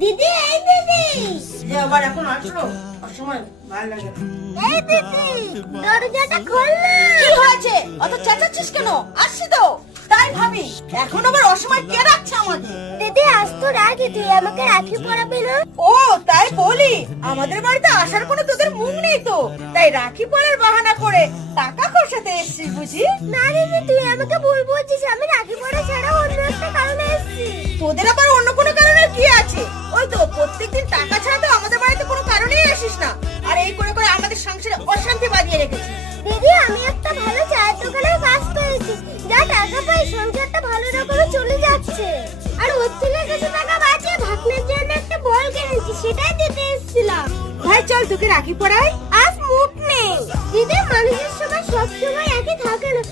দিদি এই দিদি যে আবার এখন আসলো অসময় ভালো লাগে না। এই দিদি দরজাটা খোল না। কি হয়েছে অত চেঁচাচ্ছিস কেন? আসছি তো। তাই ভাবি এখন আবার অসময় কে রাখছে আমাদের? দিদি আজ তো রাখি, তুই আমাকে রাখি পরাবি না? ও তাই বলি, আমাদের বাড়িতে আসার কোনো তোদের মুখ নেই তো, তাই রাখি পরার বাহানা করে টাকা খসাতে এসেছিস বুঝি? না দিদি, তুই আমাকে ভুল বুঝছিস, আমি রাখি পরা ছাড়া অন্য একটা কারণে এসেছি। তোদের আবার অন্য কোনো কারণে কি আছে? ওই তো প্রত্যেকদিন টাকা ছাড়া তো আমাদের বাড়িতে কোনো কারণেই আসিস না, আর এই করে করে আমাদের সংসারে অশান্তি বাঁধিয়ে রেখেছিস। দিদি আমি একটা ভালো চায়ের দোকানে কাজ পেয়েছি, যা টাকা পাই সংসারটা ভালো রকমে চলে যাচ্ছে। আর ওর থেকে কিছু টাকা বাঁচিয়ে ভাগ্নের জন্য একটা বল কিনেছি, সেটাই দিতে এসেছিলাম। ভাই চল তোকে রাখি পরাই। আজ মুড নেই দিদি, মানুষের সময় সব সময় একই থাকে না,